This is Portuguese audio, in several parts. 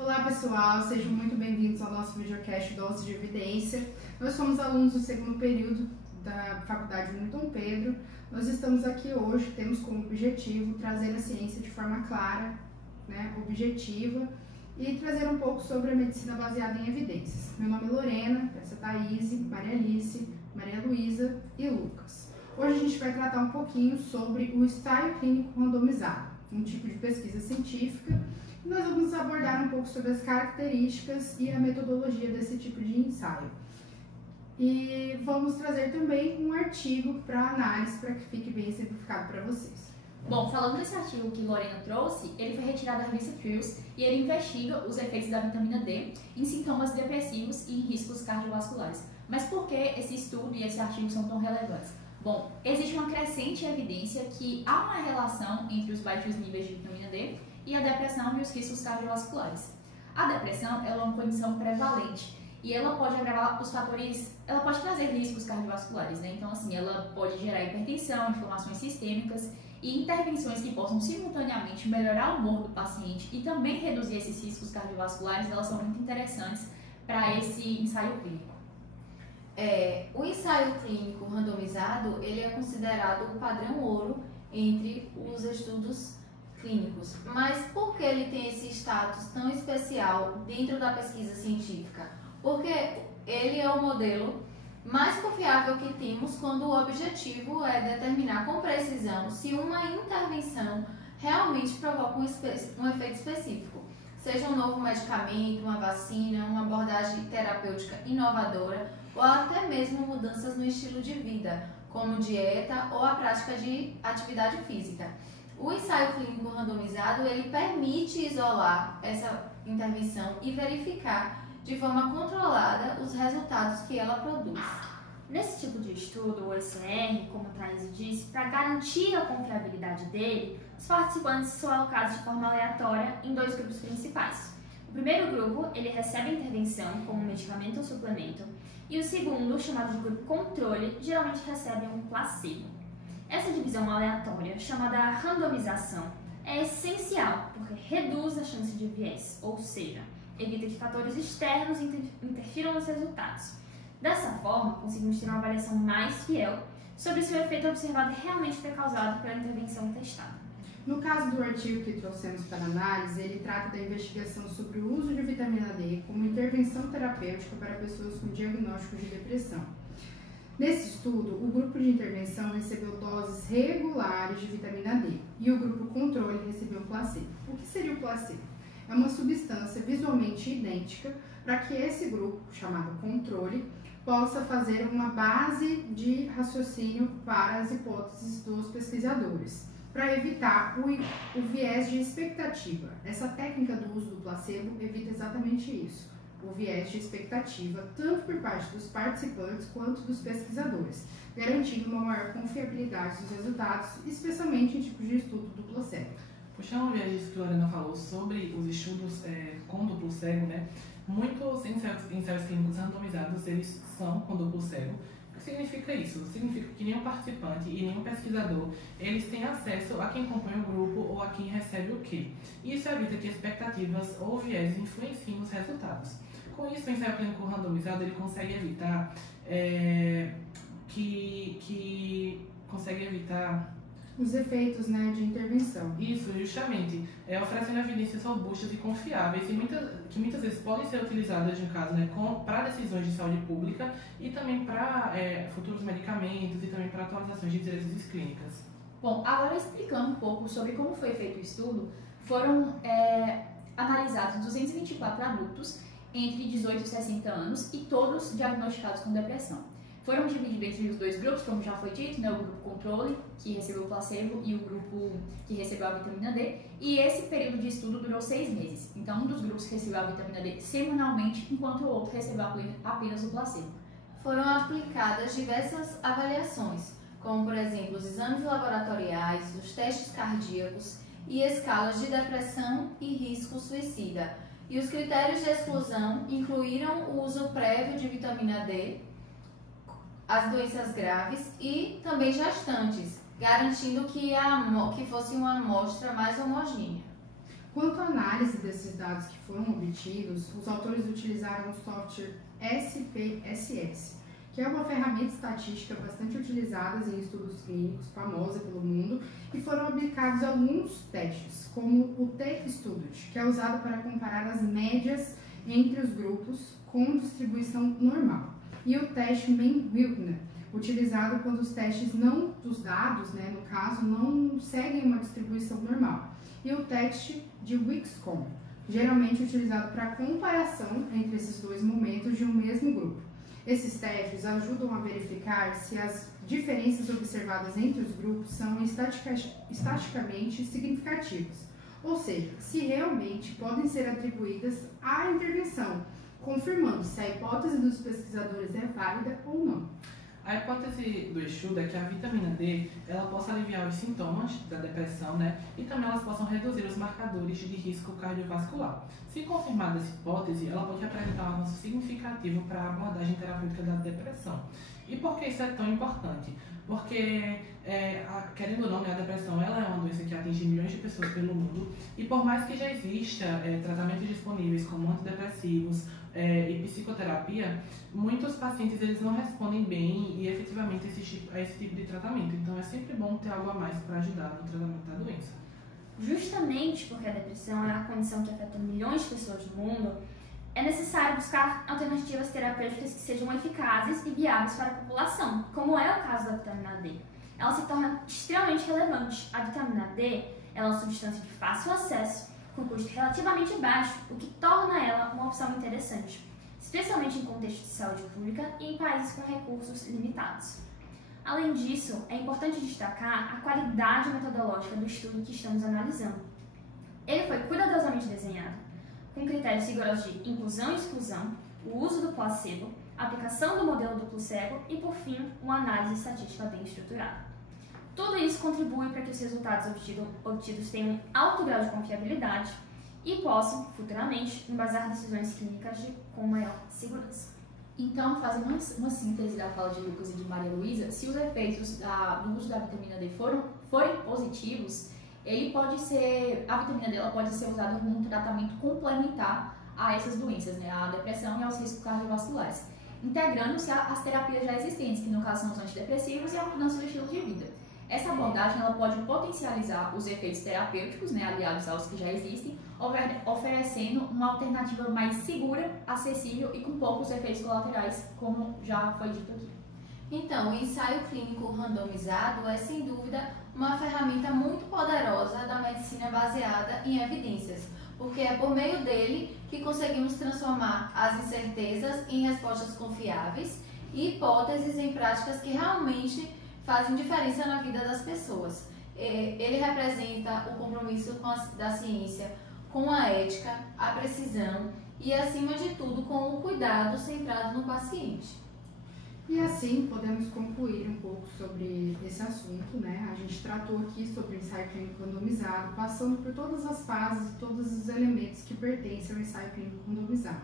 Olá pessoal, sejam muito bem-vindos ao nosso videocast Dose de Evidência. Nós somos alunos do segundo período da Faculdade Dom Pedro. Nós estamos aqui hoje, temos como objetivo trazer a ciência de forma clara, objetiva, e trazer um pouco sobre a medicina baseada em evidências. Meu nome é Lorena, essa é Thaís, Maria Alice, Maria Luísa e Lucas. Hoje a gente vai tratar um pouquinho sobre o ensaio clínico randomizado, um tipo de pesquisa científica. Nós vamos abordar um pouco sobre as características e a metodologia desse tipo de ensaio. E vamos trazer também um artigo para análise, para que fique bem exemplificado para vocês. Bom, falando desse artigo que Lorena trouxe, ele foi retirado da revista Trials e ele investiga os efeitos da vitamina D em sintomas depressivos e em riscos cardiovasculares. Mas por que esse estudo e esse artigo são tão relevantes? Bom, existe uma crescente evidência que há uma relação entre os baixos níveis de vitamina D e a depressão e os riscos cardiovasculares. A depressão ela é uma condição prevalente e ela pode agravar os fatores, ela pode trazer riscos cardiovasculares, né? Então, assim, ela pode gerar hipertensão, inflamações sistêmicas e intervenções que possam simultaneamente melhorar o humor do paciente e também reduzir esses riscos cardiovasculares, elas são muito interessantes para esse ensaio clínico. O ensaio clínico randomizado, ele é considerado o padrão ouro entre os estudos clínicos. Mas por que ele tem esse status tão especial dentro da pesquisa científica? Porque ele é o modelo mais confiável que temos quando o objetivo é determinar com precisão se uma intervenção realmente provoca um efeito específico. Seja um novo medicamento, uma vacina, uma abordagem terapêutica inovadora ou até mesmo mudanças no estilo de vida, como dieta ou a prática de atividade física. O ensaio clínico randomizado, ele permite isolar essa intervenção e verificar de forma controlada os resultados que ela produz. Nesse tipo de estudo, o ECR, como a Thaís disse, para garantir a confiabilidade dele, os participantes são alocados de forma aleatória em dois grupos principais. O primeiro grupo, ele recebe a intervenção como medicamento ou suplemento, e o segundo, chamado de grupo controle, geralmente recebe um placebo. Essa divisão aleatória, chamada randomização, é essencial porque reduz a chance de viés, ou seja, evita que fatores externos interfiram nos resultados. Dessa forma, conseguimos ter uma avaliação mais fiel sobre se o efeito observado realmente foi causado pela intervenção testada. No caso do artigo que trouxemos para análise, ele trata da investigação sobre o uso de vitamina D como intervenção terapêutica para pessoas com diagnóstico de depressão. Nesse estudo, o grupo de intervenção recebeu doses regulares de vitamina D e o grupo controle recebeu placebo. O que seria o placebo? É uma substância visualmente idêntica para que esse grupo, chamado controle, possa fazer uma base de raciocínio para as hipóteses dos pesquisadores, para evitar o viés de expectativa. Essa técnica do uso do placebo evita exatamente isso, o viés de expectativa, tanto por parte dos participantes quanto dos pesquisadores, garantindo uma maior confiabilidade dos resultados, especialmente em tipos de estudo duplo cego. Puxando o viés disso que a Lorena falou sobre os estudos com duplo cego, muitos ensaios clínicos randomizados eles são com duplo cego. O que significa isso? Significa que nenhum participante e nenhum pesquisador eles têm acesso a quem compõe o grupo ou a quem recebe o quê. E isso evita que expectativas ou viés influenciem os resultados. Com isso, o ensaio clínico randomizado ele consegue evitar os efeitos de intervenção. Isso, justamente. Oferecendo evidências robustas e confiáveis e que muitas vezes podem ser utilizadas, no caso, para decisões de saúde pública e também para futuros medicamentos e também para atualizações de diretrizes clínicas. Bom, agora explicando um pouco sobre como foi feito o estudo, foram analisados 224 adultos entre 18 e 60 anos e todos diagnosticados com depressão. Foram divididos entre os dois grupos, como já foi dito, o grupo controle, que recebeu o placebo, e o grupo que recebeu a vitamina D. E esse período de estudo durou 6 meses. Então, um dos grupos recebeu a vitamina D semanalmente, enquanto o outro recebeu apenas o placebo. Foram aplicadas diversas avaliações, como, por exemplo, os exames laboratoriais, os testes cardíacos e escalas de depressão e risco suicida. E os critérios de exclusão incluíram o uso prévio de vitamina D, as doenças graves e também gestantes, garantindo que fosse uma amostra mais homogênea. Quanto à análise desses dados que foram obtidos, os autores utilizaram o software SPSS, que é uma ferramenta estatística bastante utilizada em estudos clínicos, famosa pelo mundo, e foram aplicados alguns testes, como o T-Student, que é usado para comparar as médias entre os grupos com distribuição normal, e o teste Mann-Whitner, utilizado quando os testes dos dados, no caso, não seguem uma distribuição normal, e o teste de Wixcom, geralmente utilizado para comparação entre esses dois momentos de um mesmo grupo. Esses testes ajudam a verificar se as diferenças observadas entre os grupos são estatisticamente significativas, ou seja, se realmente podem ser atribuídas à intervenção, confirmando se a hipótese dos pesquisadores é válida ou não. A hipótese do estudo é que a vitamina D ela possa aliviar os sintomas da depressão, e também elas possam reduzir os marcadores de risco cardiovascular. Se confirmada essa hipótese, ela pode apresentar um avanço significativo para a abordagem terapêutica da depressão. E por que isso é tão importante? Porque, querendo ou não, a depressão ela é uma doença que atinge milhões de pessoas pelo mundo, e por mais que já exista tratamentos disponíveis como antidepressivos e psicoterapia, muitos pacientes eles não respondem bem e efetivamente a esse tipo de tratamento. Então é sempre bom ter algo a mais para ajudar no tratamento da doença. Justamente porque a depressão é uma condição que afeta milhões de pessoas no mundo, é necessário buscar alternativas terapêuticas que sejam eficazes e viáveis para a população, como é o caso da vitamina D. Ela se torna extremamente relevante. A vitamina D é uma substância de fácil acesso, com custo relativamente baixo, o que torna ela uma opção interessante, especialmente em contexto de saúde pública e em países com recursos limitados. Além disso, é importante destacar a qualidade metodológica do estudo que estamos analisando. Ele foi cuidadosamente desenhado, com critérios rigorosos de inclusão e exclusão, o uso do placebo, a aplicação do modelo duplo cego e, por fim, uma análise estatística bem estruturada. Tudo isso contribui para que os resultados obtidos tenham alto grau de confiabilidade e possam, futuramente, embasar decisões clínicas com maior segurança. Então, fazendo uma síntese da fala de Lucas e de Maria Luísa, se os efeitos do uso da vitamina D forem positivos, a vitamina D ela pode ser usada como um tratamento complementar a essas doenças, à depressão e aos riscos cardiovasculares, integrando-se às terapias já existentes, que no caso são os antidepressivos e a mudança do estilo de vida. Essa abordagem ela pode potencializar os efeitos terapêuticos, aliados aos que já existem, oferecendo uma alternativa mais segura, acessível e com poucos efeitos colaterais, como já foi dito aqui. Então, o ensaio clínico randomizado é, sem dúvida, uma ferramenta muito poderosa da medicina baseada em evidências, porque é por meio dele que conseguimos transformar as incertezas em respostas confiáveis e hipóteses em práticas que realmente fazem diferença na vida das pessoas. Ele representa o compromisso da ciência com a ética, a precisão e, acima de tudo, com o cuidado centrado no paciente. E assim podemos concluir um pouco sobre esse assunto, A gente tratou aqui sobre o ensaio clínico randomizado, passando por todas as fases e todos os elementos que pertencem ao ensaio clínico randomizado,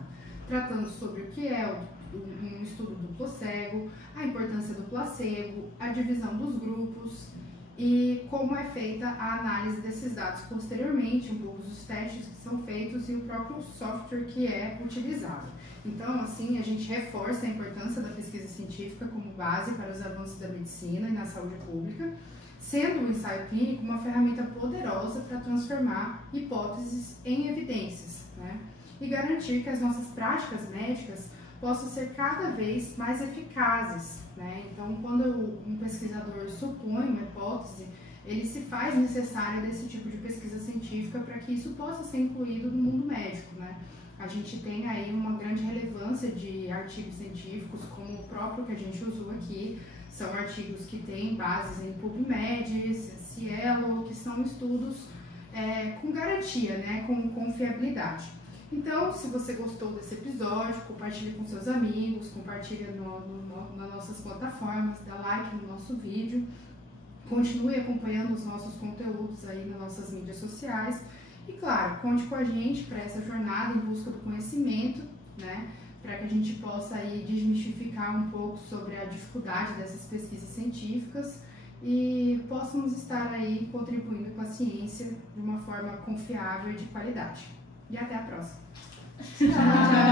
tratando sobre o que é um estudo duplo cego, a importância do placebo, a divisão dos grupos e como é feita a análise desses dados posteriormente, um pouco dos testes que são feitos e o próprio software que é utilizado. Então, assim, a gente reforça a importância da pesquisa científica como base para os avanços da medicina e na saúde pública, sendo o ensaio clínico uma ferramenta poderosa para transformar hipóteses em evidências, e garantir que as nossas práticas médicas possam ser cada vez mais eficazes, Então, quando um pesquisador supõe uma hipótese, ele se faz necessário desse tipo de pesquisa científica para que isso possa ser incluído no mundo médico, A gente tem aí uma grande relevância de artigos científicos, como o próprio que a gente usou aqui, são artigos que têm bases em PubMed, Cielo, que são estudos com garantia, com confiabilidade. Então, se você gostou desse episódio, compartilhe com seus amigos, compartilhe nas nossas plataformas, dá like no nosso vídeo, continue acompanhando os nossos conteúdos aí nas nossas mídias sociais e, claro, conte com a gente para essa jornada em busca do conhecimento, para que a gente possa aí desmistificar um pouco sobre a dificuldade dessas pesquisas científicas e possamos estar aí contribuindo com a ciência de uma forma confiável e de qualidade. E até a próxima. Tchau.